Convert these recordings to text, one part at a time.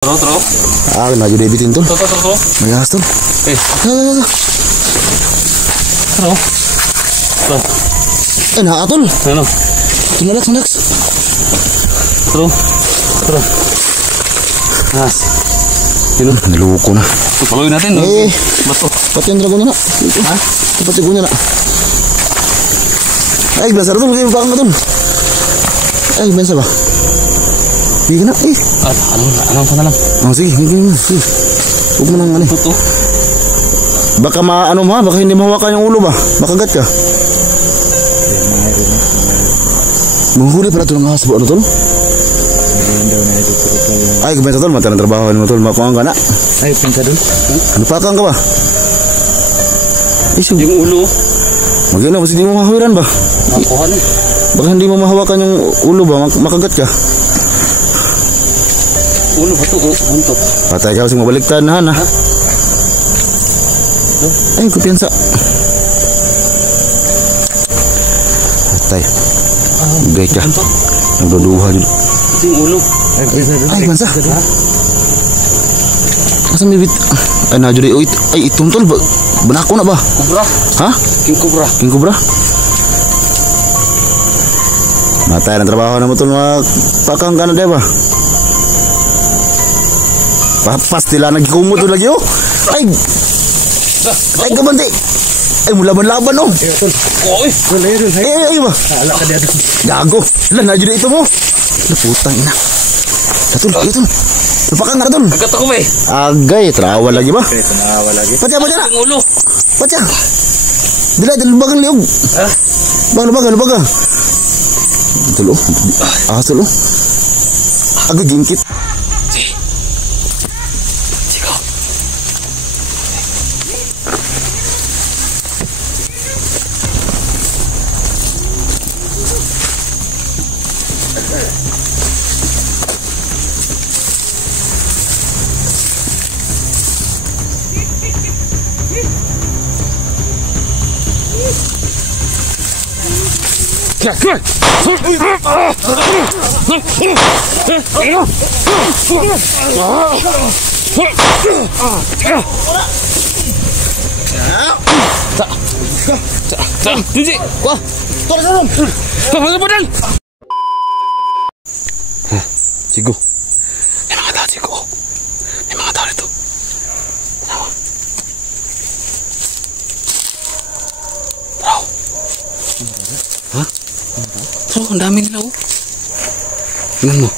Terus. Ah, laju debitin tuh. Terus. Mayas tuh. Terus. Nah, atul. Ano? Tundak. Terus. Nas. Yun, niloko na. Tuloy natin. Bato. Pati yung dragon na. Ha? Pati yung na. Ay, blasar tuh. Kayak bakang tuh. Ay, bensa ba? Bigyan na. Anong pa na lang? Oh, sige. Huwag mo nang ano. Tuto. Baka baka hindi mahawakan yung ulo ba? Makagat ka. Menghuli pala tulong ahas buat tol. Ay, kebensa tol, mata ng trabaho mo tol. Makuha ka na. Ay, pinta dun. Ano pa ka ba? Isu. Yung ulo. Magana pasti di mo mahawiran ba? Makuha na. Baka hindi mo mahawakan yung ulo ba? Makagat ka. Ulo ba ito? Buntot. Patay ka kasi mabaligtad na ha. Ay, kumpiyansa. Patay. Gay ka. Nagduduha dito. Ito yung ulo. Ay, bansa. Asa may bit? Ay, nadyo rin. Ay, itong tol. Banako na ba? Kubra. Ha? King Kubra. King Kubra? Matay ng trabaho na mo tol. Pakang ka na ba? Pasti lah nagkumot lagi oh. Ay kabanti. Ay mulaban-laban oh. Ay ba? Ala ka diyan. Gago. Lan na jud ito mo. Putang ina. Satul, itu. Lupakan na tol. Agad ako ba eh. Agay, trawa lagi ba? Trawa lagi. Patya na. Ang ulo. Patya. Dila lubagan liog. Lubagan. Tulo. Tulo. Agak gingkit. Tunjuk. Wah, tolong. Padang. Cigu. Memang tahu cigu. Memang tahu itu. Tahu. Hah? Tahu ang dami nila oh. Tingnan mo.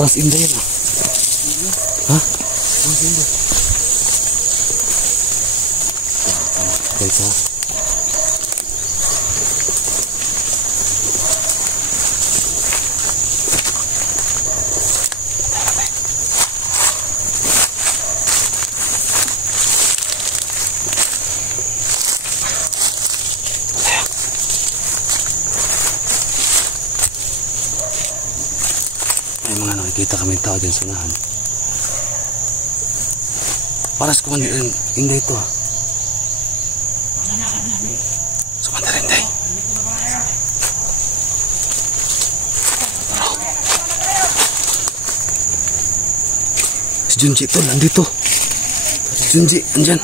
Pas indah ya nak? Hah? Pas indah. Baiklah. May mga nakikita kami tao dyan sa unahan. Paras ko man inday ito ha. Sumanda rin day. Si Junji ito, nandito. Si Junji, andyan.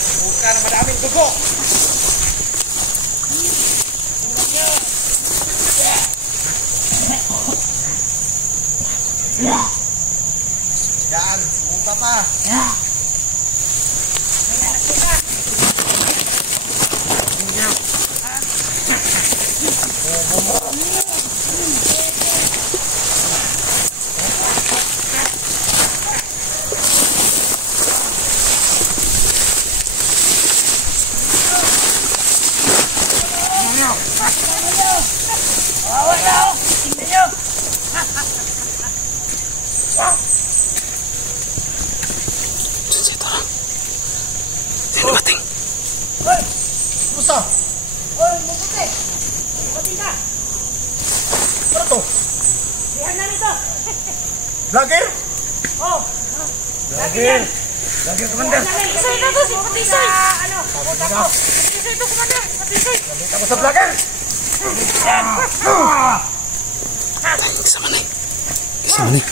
Bukan madaming dugo. Yan, buka pa. Tingnan nyo! na nito. Vlogger? Oh. Vlogger. Vlogger, Commander. Patisay na to, si Patisay. Ano? Patisay to, Commander. Patisay. Nandito ako sa vlogger. Kasama na eh. Kasama na eh.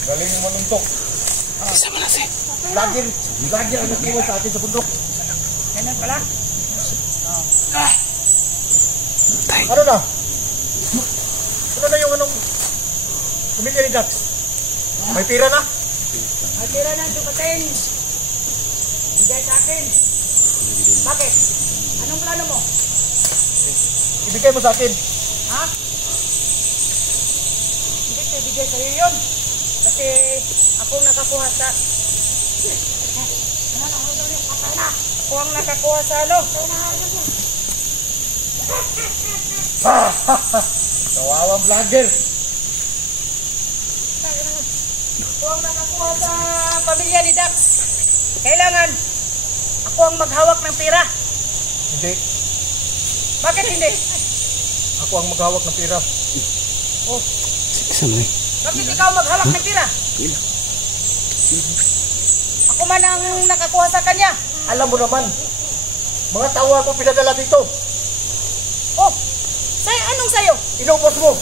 Galing yung maluntok. Kasama na siya. Vlogger. Vlogger ang nagkiwan sa atin sa bundok. Ganun pala. Tay. Ano na? Ano na yung anong pamilya ni Dax? May pira na? Matira na dumating. Bigay sa akin. Bakit? Anong plano mo? Ibigay mo sa akin. Ha? Hindi ko ibigay sa'yo yun. Kasi akong nakakuha sa... Ako ang nakakuha sa ano? Kawawang vlogger. Ako ang nakakuha sa pamilya ni Dax. Kailangan ako ang maghawak ng pera. Hindi. Bakit hindi? Ako ang maghawak ng pira. Oh, Kasama na eh. bakit ikaw maghawak ng pera? Ako man ang nakakuha sa kanya. Alam mo naman, mga tao ako pinadala dito. Oh, anong sayo? Inubos mo.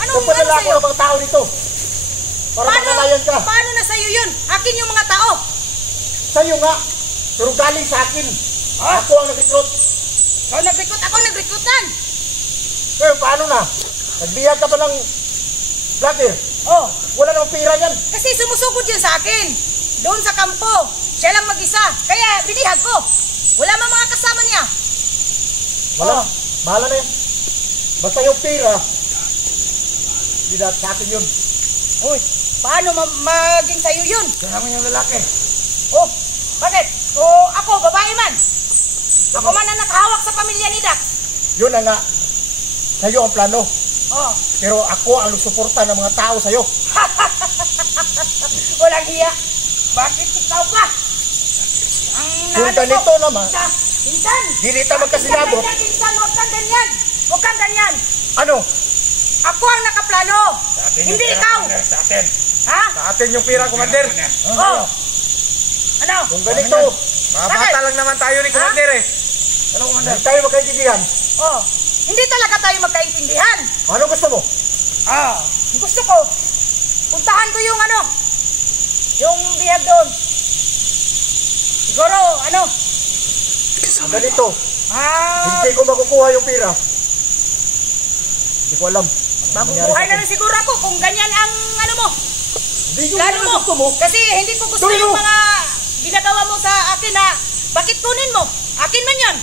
Anong Nagpadala ako sayo? ng mga tao dito. Para makalayan ka. Paano na sa'yo yun? Akin yung mga tao. Sa'yo nga. Pero galing sa akin. Ako ang nag-recruit. Ikaw nag-recruit, ako nag-recruitan. Ngayon, paano na? Nagbiyag ka pa ng vlogger. Oh, Wala namang pira yan. kasi sumusugod yan sa akin. Doon sa kampo. Siya lang mag-isa. Kaya binihag ko. Wala mang mga kasama niya. Wala. Oh. Bahala na yan. Basta yung pira, hindi na sa akin yun. Uy, paano maging sa'yo yun? Kaya naman yung lalaki. Oh, bakit? Oh, ako, babae man. Ako man ang nakahawak sa pamilya ni Dax. Yun na nga. Sa'yo ang plano. Oh, Pero ako ang suporta ng mga tao sa'yo. walang hiya. Bakit ikaw pa? Kung ganito naman, Insan! hindi tayo magkasinabot. Insan, huwag kang ganyan! Huwag kang ganyan! Ano? Ako ang nakaplano! Hindi ikaw! Sa atin. Ha? Sa atin yung pira, Commander. Oh! Ano? Kung ganito, Mga bata lang naman tayo ni Commander eh. Ano, Commander? Hindi tayo magkaintindihan. Oh! Hindi talaga tayo magkaintindihan! Ano gusto mo? Gusto ko, puntahan ko yung ano, yung bihag doon. Siguro, ano, Kasama na. Ganito, hindi ko makukuha yung pira. Hindi ko alam. mabubuhay na rin siguro ako kung ganyan ang ano mo, Hindi yung plano mo. gusto mo. Kasi hindi ko gusto Tuloy yung mo. mga ginagawa mo sa akin na, bakit kunin mo? Akin man yan.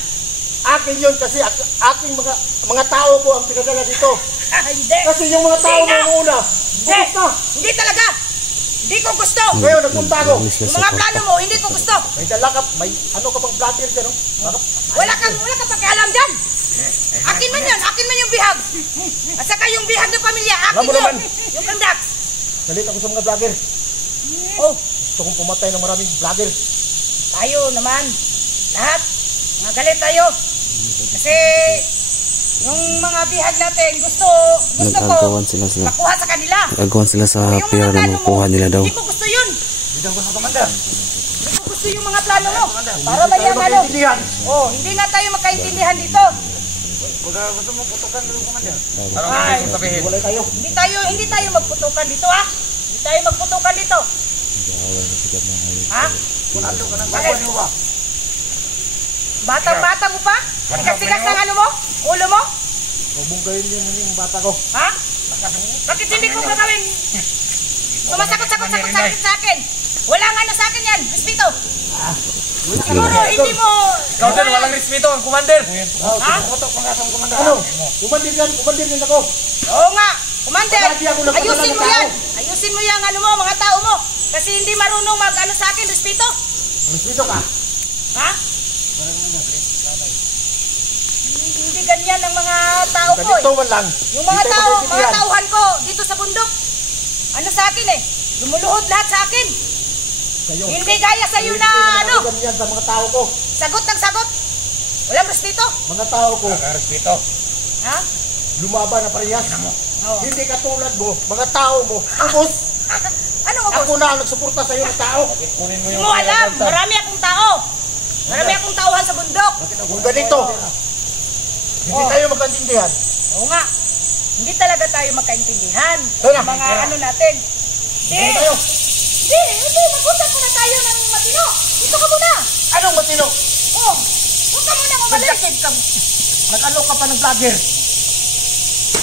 Akin yun kasi aking mga tao ko ang pinadala dito. Hindi. Kasi yung mga tao Hindi mo na. una, Hindi. bukas na. Hindi talaga. Hindi ko gusto. Ngayon, nagpunta ako. Yung mga plano mo, hindi ko gusto. May dala ka, may ano ka pang vlogger dyan, no? Wala kang pakialam dyan. Akin man yan. Akin man yung bihag. At saka yung bihag ng pamilya, akin Alam mo yun. naman. Yung kandak. Galit ako sa mga vlogger. Oh, Gusto kong pumatay ng maraming vlogger. tayo naman. Lahat. Mga galit tayo. Kasi yung mga bihag natin, gusto ko Nag-agawan sila sa makuha sa kanila. Nag-agawan sila sa Yung pera mga na plano mo, makukuha nila daw. hindi ko gusto yun. Hindi daw gusto, Commander. Hindi ko gusto yung mga plano mo. Para Hindi tayo mayang ano. magkaintindihan. Oh, hindi nga tayo magkaintindihan dito. Gusto mo putukan ng Commander? Ay, Wala tayo. hindi tayo magputukan dito, ha? Hindi tayo magputukan dito. Ha? Kunado ka ng Bakit? bakuan mo ba? Batang-bata mo pa? Tigas-tigas ng ano mo? Ulo mo? Mabunggayin yun yung bata ko. Ha? Bakit hindi ko gagawin? Sumasakot-sakot sa akin. Walang ano sa akin yan. Respeto. Siguro hindi mo... Ikaw din, walang respeto ang commander. Ha? Ano? Kumandir yan ako. Oo nga. Commander, Lagi ako nagpadala ayusin ng mo tao. yan. Ayusin mo yung ano mo, mga tao mo. Kasi hindi marunong mag-ano sa akin. Respeto. Respeto ka. Ha? Hindi ganyan ang mga tao ko. Ganito man lang. Yung mga Hindi tayo tao, mga magkaintindihan. tauhan ko dito sa bundok. Ano sa akin eh? Lumuluhod lahat sa akin. Sa'yo. Hindi gaya sa iyo na ano. Ganyan sa mga tao ko. Sagot ng sagot. Walang respeto. Mga tao ko. Respeto. Ha? lumaban na parehas. Oo. Hindi katulad mo, mga tao mo. Ubos, Ano mo, ako boss? na ang nagsuporta sa iyo ng tao. Kunin mo Hindi yung mo alam. Marami akong tao. Marami akong tauhan sa bundok. Kung ganito, hindi tayo magkaintindihan. Oo nga. Hindi talaga tayo magkaintindihan. Kaya, Mga kaya. ano natin. Ano tayo? Hindi. Mag-usap muna tayo ng matino. Dito ka muna. Anong matino? Oh, huwag ka muna umalis. Nagkakit ka. Nag-alok ka pa ng vlogger.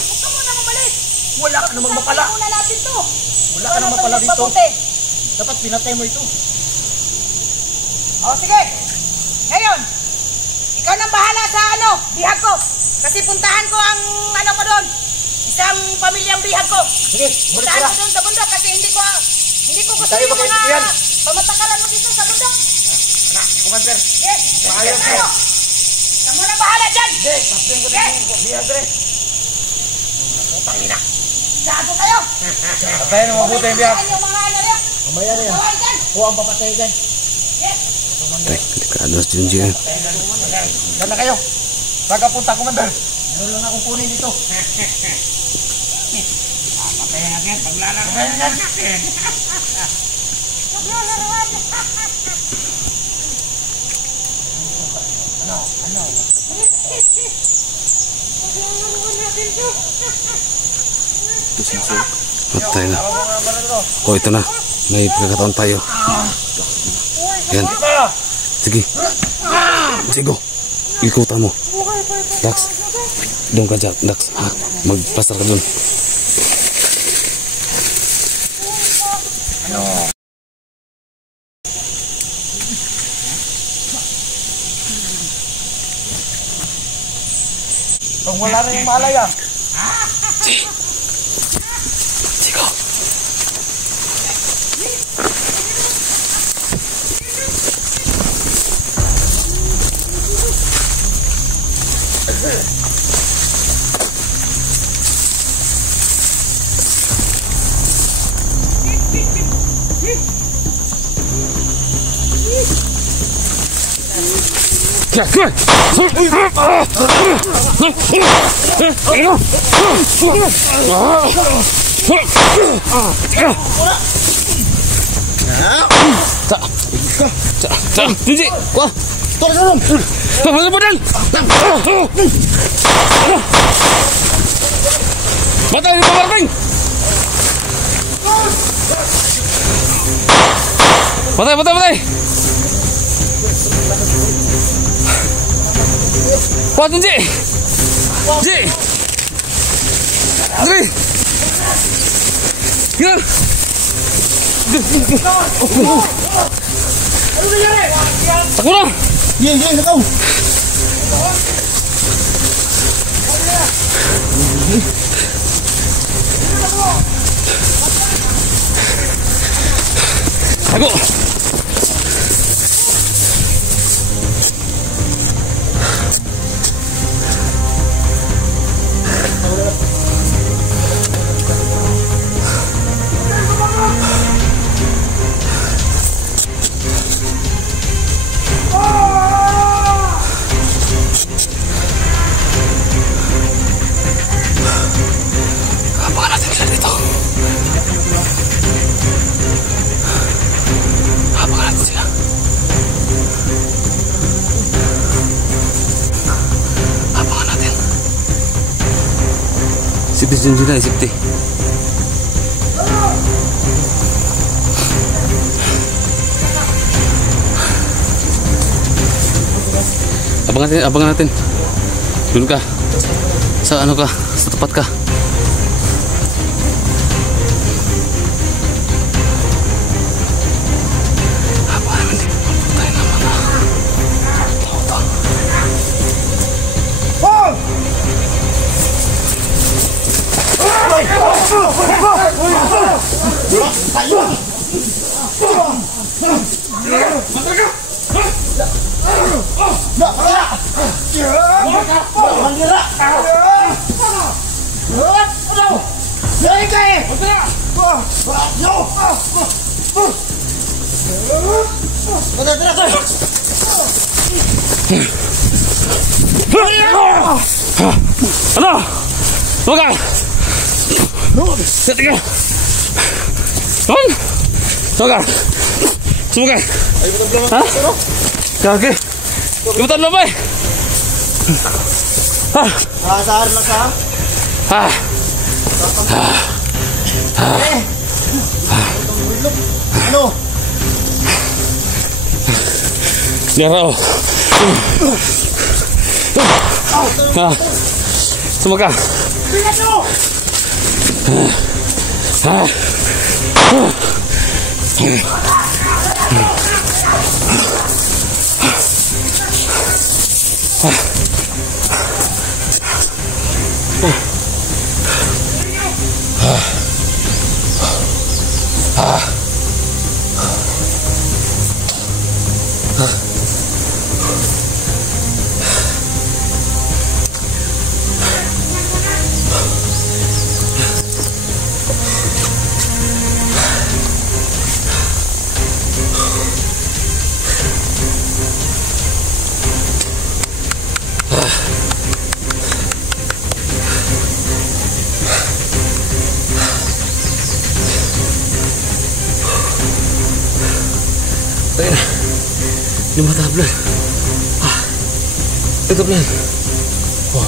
Huwag ka muna umalis. Wala ka namang mapala. Usapan muna natin to. Wala ka namang mapala dito. Mabuti. Dapat pinatay mo ito. O, sige. Ngayon, ikaw nang bahala sa ano, bihag ko. Kasi puntahan ko ang ano ko doon. Isang pamilyang bihag ko. Sige, mulit Puntahan ka ko doon sa bundok kasi hindi ko gusto Tayo yung magkaintindihan. mga pamatakalan mo dito sa bundok. Commander. Sige, Ayos na. tayo. Ikaw muna bahala dyan. Sige, kapten ko din yung bihagre. Putang ina. Gago kayo. Patayin mo mabuti yung biyak. Yung mga ano yan. Mamaya na yan. Tawag dyan. Kuha ang papatay dyan. Yes. Tay, delikado si Junji. Saan na kayo? Saan ka punta, Commander? Meron lang akong kunin dito. Patayin natin. Paglalang Ayan yan. Naglalaroan. Patay na. Oh, ito na. May pagkakataon tayo. Yan. Sige. Sigo. Ikutan mo. Dax. Doon ka dyan, Dax. Ha? Magpasar ka doon. Kung wala rin yung malaya. Sigo. Junji, wah, tolong. Tolong badan. Batal di bawah ring. Batal. Wah, Junji. Ji. Andri. Gila. Takura. Iya, tahu. Aku. Apa natin sila dito? Apa natin sila? Apa natin? Sipis din sila, sipti. Abangan natin. Doon ka. Sa ano ka? Sa tapat ka. Apa naman di? Patay naman na. Tao. Ano? Sumakay! Tingnan! Ron! Sumakay! Sumakay! Ha? Kaki! Ibutan mo ba eh? Ha? Nakasahar na sa? Ha? Ano? Laro! Ha? Sumakay! Tingnan nyo! Ha? Tayo na. 5 tablet. Ito plan. Oh.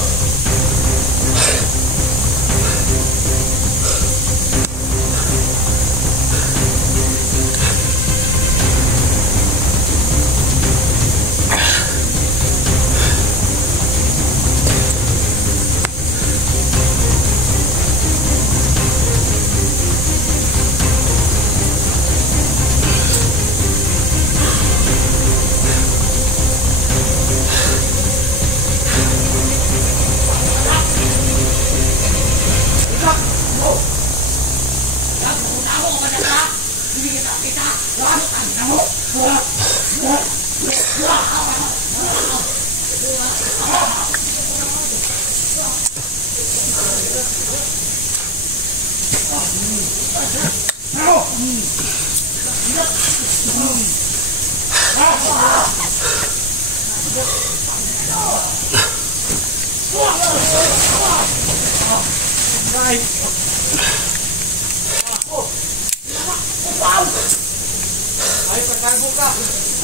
Ay, pagkalbo ka.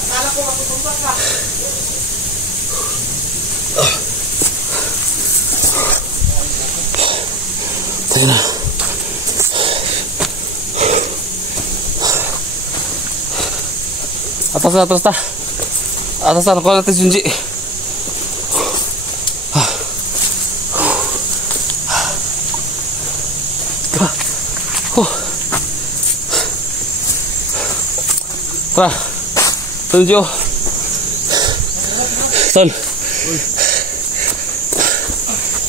Akala ko matutumba ka. Tayo na. Atas na, atas na. Atas na, nakuha natin Junji. Tara, Junji. Sol.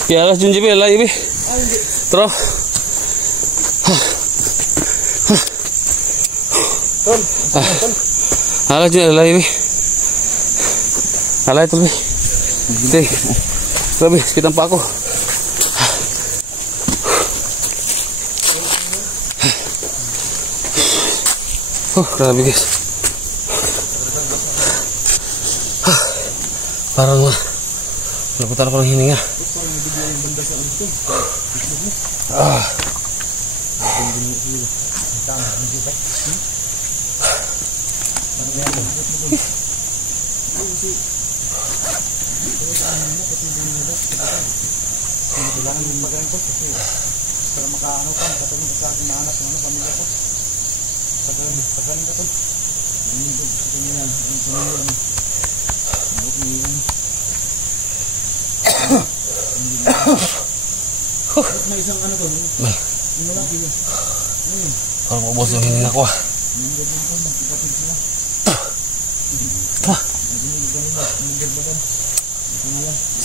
Kaya alas Junji, lagi bi. Tara. Alas Junji, lagi bi. Alay ito bi. Sige. Grabe, sakit pa ako. Grabe guys. Parang naputan ako ng hininga. Para makaano ka, makatulong ka sa ating mga anak, mga pamilya ko. Pagaling ka to. May isang ano to? Parang maubos yung hininga ko.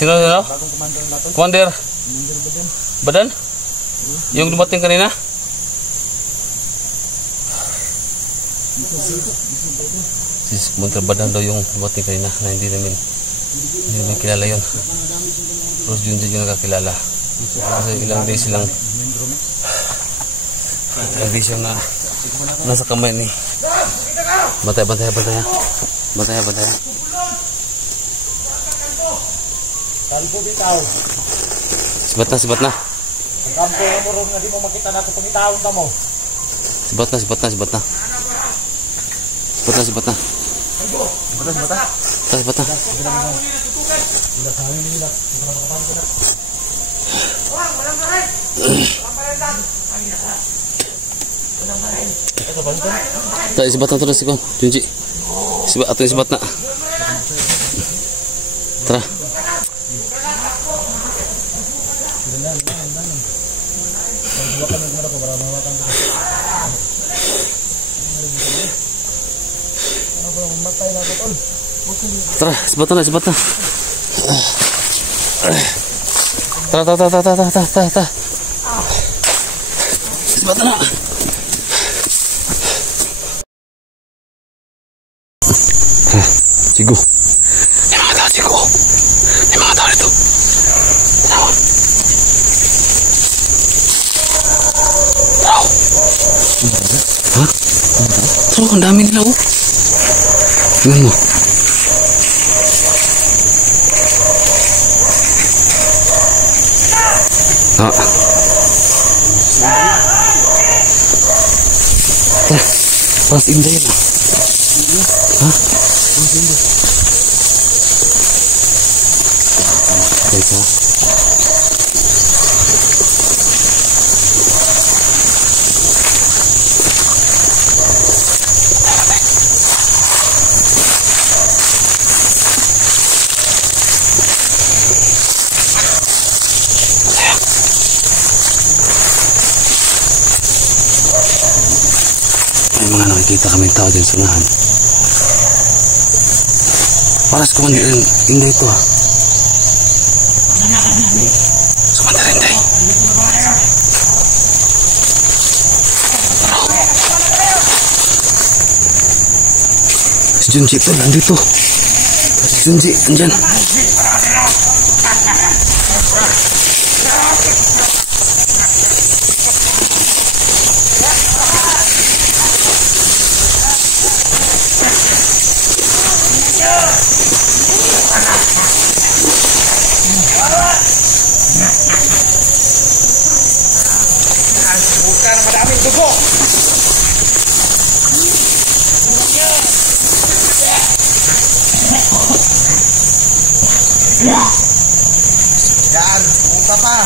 Sino? Commander Badan? Yung dumating kanina? Si Commander Badan daw yung dumating kanina na hindi namin kilala yun. Terus Junji yung nakakilala. Kasi ilang days silang na nasa kamay ni Bantay. Sibat na. Kampo na mo ron nga di mo makita na ito pangitaon ka mo. Sibat na. Sibat na. Bata. Sibat na terus ko. Junji. Sibat na. Tara. Tara, sibat na. Tara. Sibat na. Cigo. May mga tao dito. Tara. Ha? Tara, ang dami nila oh. Tingnan mo. Pas indah ya. Hah? Baiklah. May mga nakikita kaming tao din sa unahan. Paras kumandirin, hindi ito ah. Kumandirin tayo. Si Junji ito, nandito. Si Junji, andyan. Bukan madaming dugo. Yan, buka pa.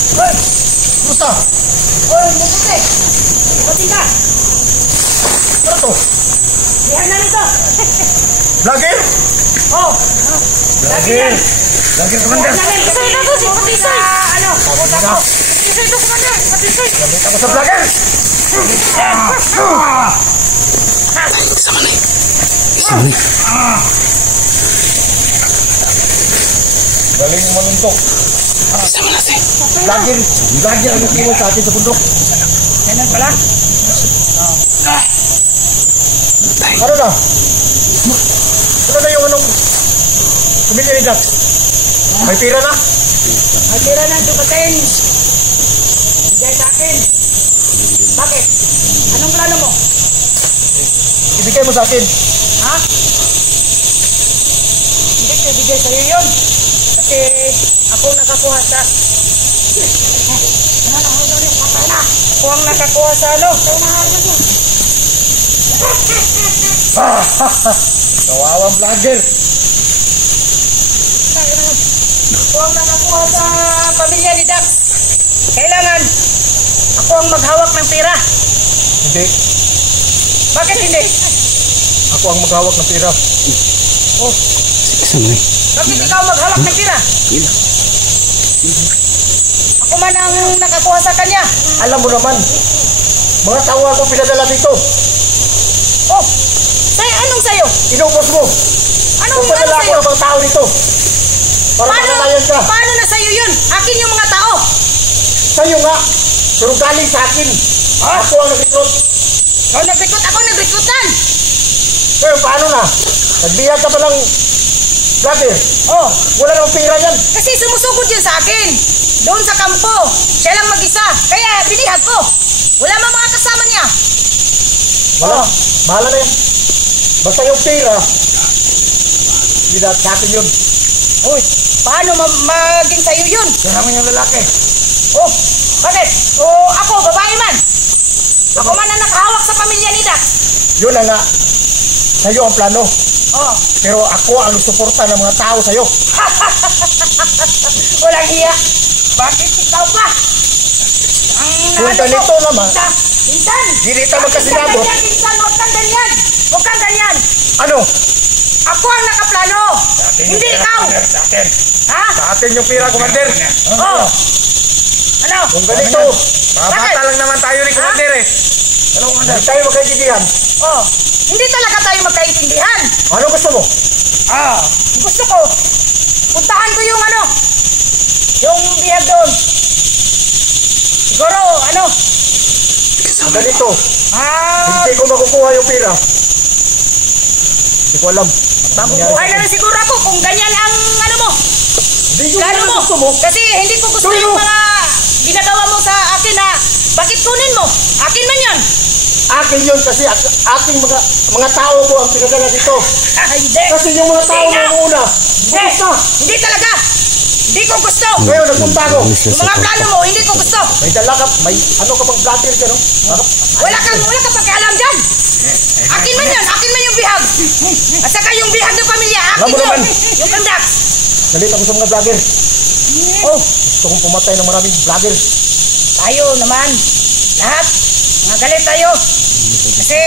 Kumusta? Oy, mabuti. Mabuti ka. Ano to? Diyan na nito. Vlogger? Oh. Vlogger? Vlogger commander? Patisay na to, si Patisay. Ano? Patisay to, commander. Patisay. Gamit ako sa vlogger? Isa man eh. Galing manuntok. Isa man natin. Vlogger ang nagkiwan sa atin sa bundok. Ganun pala? Ano na? Ano na yung anong pamilya ni Dax? May pira na? May tira na dumating. Bigay sa akin. Bakit? Anong plano mo? Ibigay mo sa akin. Ha? Hindi ko bigay sa'yo yun. Kasi ako nakakuha sa... Ako ang nakakuha sa ano? Kawawang vlogger. Ako ang nakakuha sa pamilya ni Dax. Kailangan ako ang maghawak ng pera. Hindi. Bakit hindi? Ako ang maghawak ng pira. Oh, Isa man eh. bakit ikaw maghawak ng pera? Ako man ang nakakuha sa kanya. Alam mo naman, mga tao ako pinadala dito. Oh, anong sa'yo? Inubos mo. Anong Kung padala ako sa'yo? ng mga tao dito. Para makalayan ka. Paano na sa'yo yun? Akin yung mga tao. Sa'yo nga. Pero galing sa akin. Ako ang nag-recruit. Ikaw nag-recruit, ako nag-recruitan. Pero paano na? Nagbiyag ka pa ng vlogger. Oh, Wala namang pera yan. kasi sumusugod yun sa akin. Doon sa kampo. Siya lang mag-isa. Kaya binihag ko. Wala mang mga kasama niya. Wala. Bahala na yan. Basta yung pera, hindi na sa akin yun. Uy, paano maging sa'yo yun? Yan naman yung lalaki. Oh, bakit? Ako, babae man. Ako man ang nakahawak sa pamilya ni Dax. Yun na nga. Sa'yo ang plano. Oh, Pero ako ang suporta ng mga tao sa'yo. walang hiya. Bakit ikaw pa? Kung ganito naman, Insan! hindi tayo magkasinabot. Insan, huwag kang ganyan! Huwag kang ganyan! Ano? Ako ang nakaplano! Hindi ikaw! Sa atin. Ha? Sa atin yung pera, Commander. Oh! Ano? Kung ganito, Bakit? lang naman tayo ni Commander eh. Ano, Commander? Hindi tayo magkaintindihan. Oh! Hindi talaga tayo magkaintindihan! Ano gusto mo? Gusto ko, puntahan ko yung yung bihag doon. Siguro, Ganito, hindi ko makukuha yung pera. Hindi ko alam. mabubuhay na rin siguro ako kung ganyan ang mo. Hindi ko Plano mo. gusto mo. Kasi hindi ko gusto Tuloy yung mo. mga ginagawa mo sa akin na bakit kunin mo? Akin man yun. Akin yun kasi aking mga tao ko ang pinadala dito. Hindi. Kasi yung mga tao Hindi nga. mo una, Hindi. basta. Hindi talaga. Hindi ko gusto. Ngayon, nagpunta ako. Yung mga plano mo, hindi ko gusto. May dala ka, may ano ka pang vlogger ka, no? Wala kang pagkaalam dyan. Akin man yun. Akin man yung bihag. At saka yung bihag ng pamilya. Akin Alam mo yun. naman. Yung kandak. Galit ako sa mga vlogger. Oh, gusto kong pumatay ng maraming vlogger. Tayo naman. Lahat. Mga galit tayo. Kasi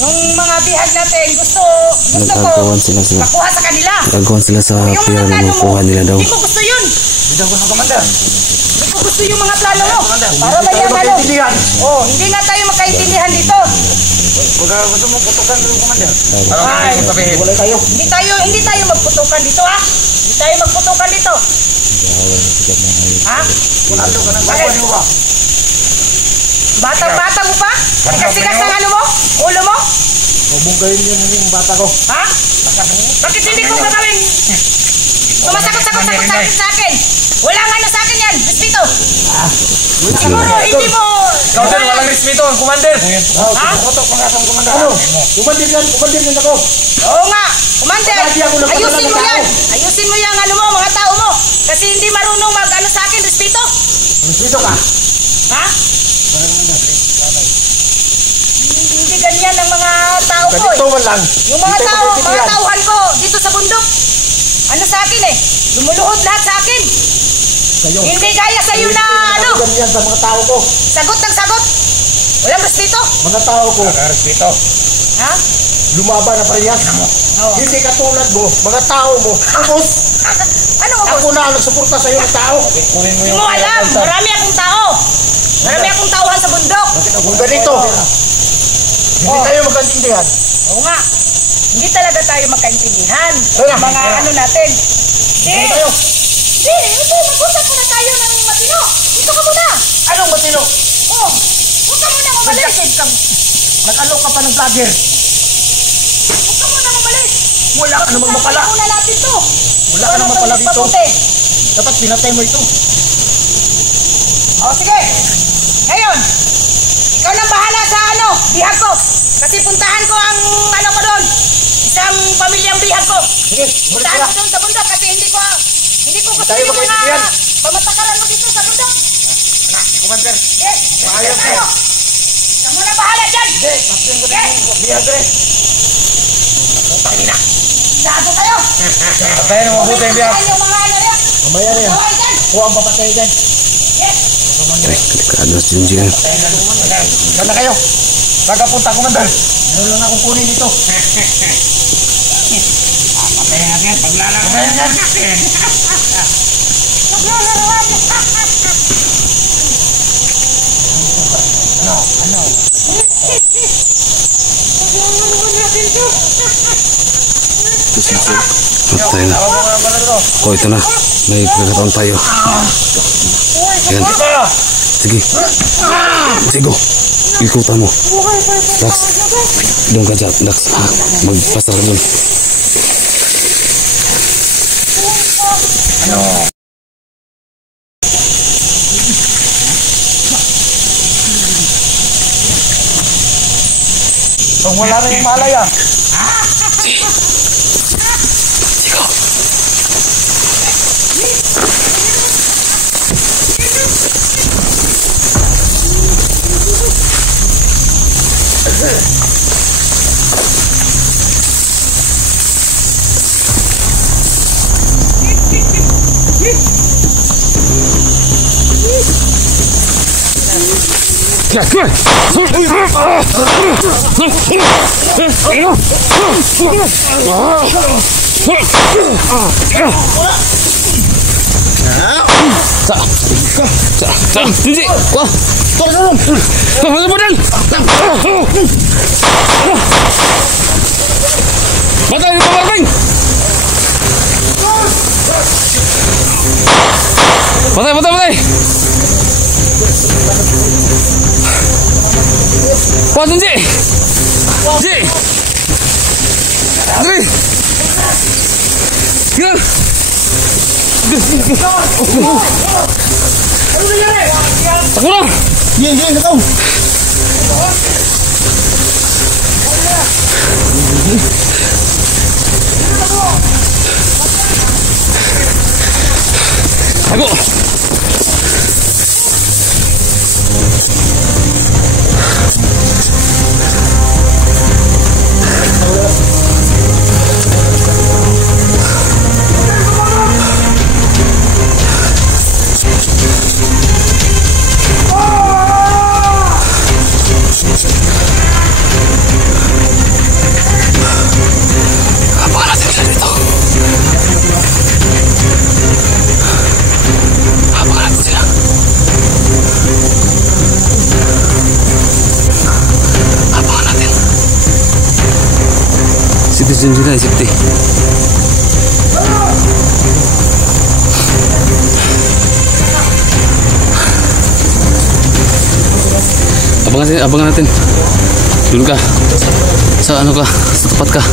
yung mga bihag natin, gusto ko Nagagawan sila sa makuha sa kanila. nagagawan sila sa Yung pera mga na plano makuha mo, nila daw. hindi ko gusto yun. Hindi daw gusto, Commander. Hindi ko gusto yung mga plano mo. Para Hindi ba tayo yan magkaintindihan. Oh, hindi nga tayo magkaintindihan dito. Gusto mo putukan ko yung Commander. Ay, Wala tayo. hindi tayo magputukan dito, ha? Hindi tayo magputukan dito. Ha? Wala ka ng Bakit? gawin mo ba? Batang-bata mo pa? Tigas-tigas ang mo? Ulo mo? Mabunggayin yun yung bata ko. Ha? Bakit hindi ko gagawin? Sumasakot-sakot sa akin. Wala nga na sa akin yan. Respeto. Siguro hindi mo... Ikaw din, walang respeto, Commander. Ha? Ano? Kumandir yan ako. Oo nga. Commander, Lagi ako nagpadala ayusin ng mo tao. yan. Ayusin mo yung mga tao mo. Kasi hindi marunong sa akin. Respeto. Respeto ka. Ha? Hindi ganyan ang mga tao ko. Ganito man lang. Yung mga Hindi tayo tao, mga magkaintindihan. tauhan ko dito sa bundok. Ano sa akin eh? Lumuluhod lahat sa akin. Sa'yo. Hindi gaya sa'yo na Ganyan sa mga tao ko. sagot ng sagot. Walang respeto. Mga tao ko. Respeto. Ha? Lumaban na parehas. Oo. Hindi katulad mo. Mga tao mo. Tapos, Ano mo? ako na ang nagsuporta sa'yo ng tao. Kunin mo Hindi mo alam. Marami akong tao. Marami akong tauhan sa bundok. Kung ganito, hindi tayo magkaintindihan. Oo nga. Hindi talaga tayo magkaintindihan. Tara. Mga natin. Hindi tayo. Hindi. Mag-usap muna tayo ng matino. Dito ka muna. Anong matino? Oh. Huwag ka muna umalis. Nagkakit kang nag-ano ka pa ng vlogger. Huwag ka muna umalis. Wala ka namang mapala. Muna natin to. Wala ka namang mapala dito. Mabuti. Dapat pinatay mo ito. O sige. Ngayon, ikaw nang bahala sa bihag ko. Kasi puntahan ko ang ko doon. Isang pamilyang bihag ko. Sige, balik Puntahan ka. ko doon sa bundok kasi hindi ko gusto Tayo yung mga magkaintindihan. pamatakaran mo dito sa bundok. Commander. Yes. Maayos Tayo. na. Ikaw muna bahala dyan. Yes. Bihag rin. Sago kayo. Patayin mo mabuti yung biyak. Yung mga yan. Mamaya na yan. Gawin dyan. Kuha ang papatay dyan. Yes. Delikado si Junjun. Saan na kayo? Saan ka punta, Commander? Meron lang akong kunin dito. Patayin natin, paglalaroan natin. Maglalaroan. Maglalaroan natin to. Patay na. Oh, ito na. May pagkakataon tayo. Yan. Sige. Sigo. Ikutan mo. Dax. Doon ka dyan, Dax. Magpasar ka doon. Pag wala na yung malay ah. Sigo. Ya, come Patay. Kuatin Ji. Andri. Gila. Takut lah. Iya, nggak tahu. Aku. Sini sini sini. Abangan natin. Dulu kah? Sa ano kah? Sa tempat kah?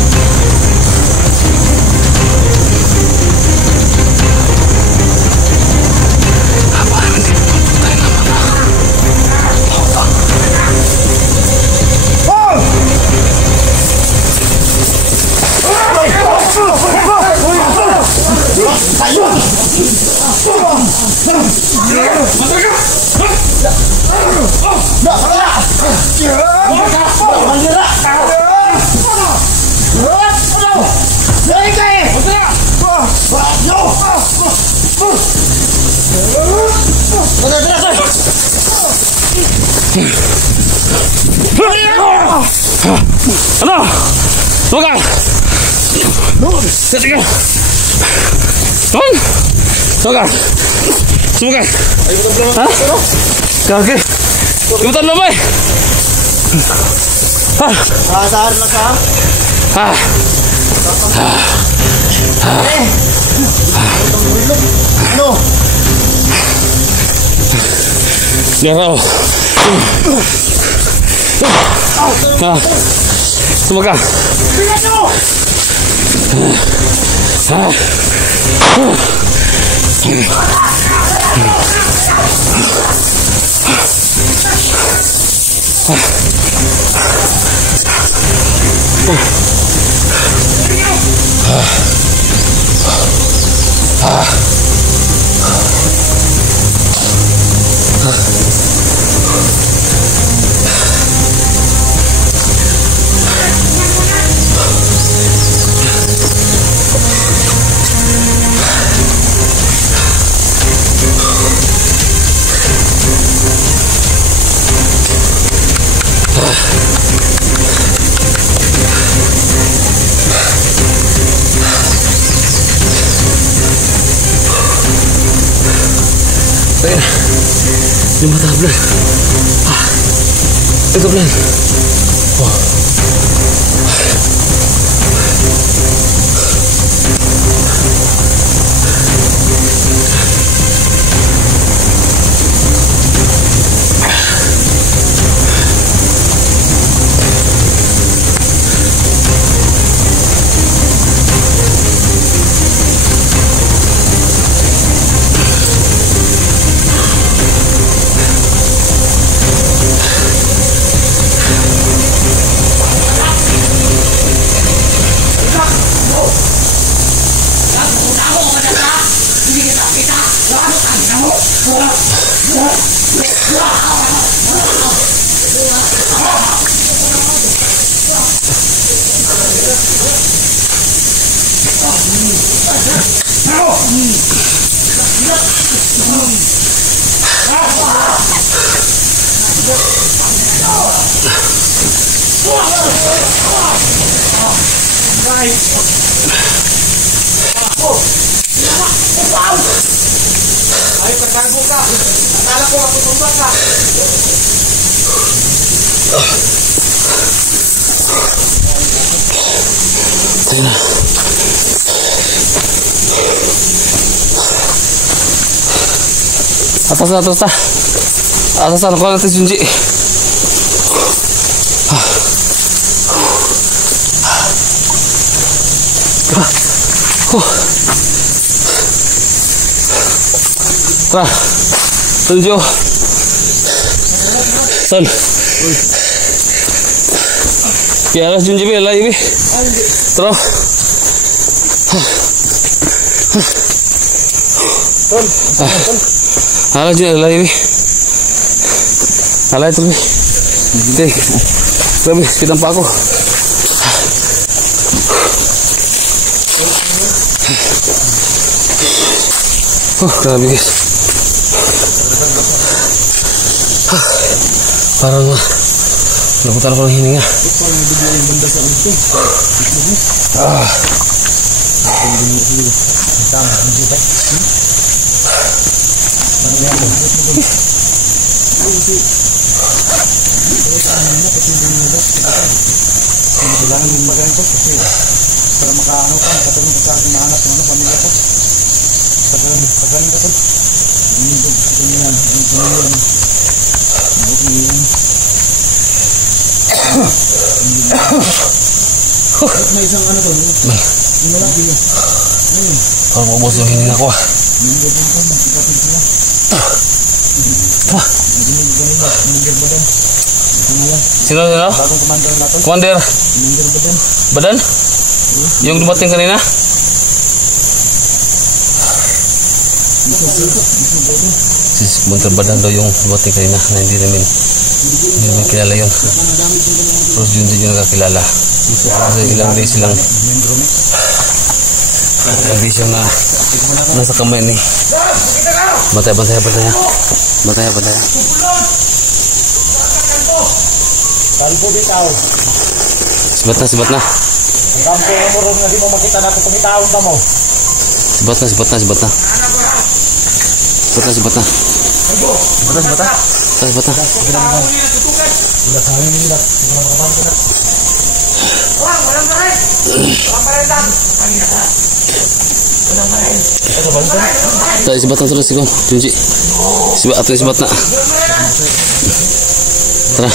Ano? Sumagal! Sige! Sumagal! Ha? Kage! Ibutan mo ba eh? Ha? Saan na ka? Ha? Ano? Garaw! Ha? Sumagal! Ha? Ini mata bulan. Itu bulan. Ay, pagkalbo ka. Akala ko matutumba ka. Tayo na. Atas na, atas na. Atas na, nakuha natin Junji. Tara, Tunjo. Son. Kaya Junji be, layo be. Tara. Hala Junji, layo be. Hala itu be. Dek, lebih kita pa ako. Grabe guys. Parang nabutan ako ng hininga. Kailangan yung maganda kasi para makaano ka, makatulong ka sa ating mahanap ng pamilya ko. Pagaling ka po. May isang ano to? Yung malaki yun. Parang ubos yung hininga ko. Sino? Bagong commander natin. Commander? Badan? Yung dumating kanina? Si Commander Badan daw yung dumating kanina na hindi namin kilala yun. Terus Junji yung nakakilala. Kasi ilang days silang na nasa kamay ni Bantaya. Kalbo bitaw. Sibat na. Ang kampo na mo ron nga di mo makita natin pumitaon ka mo. Sibat na. Tayo sibat na terus ikaw, Junji. Sibat na. Tara.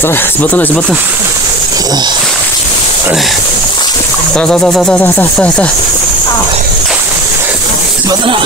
Tara, sibat na. Tara. Sibat na.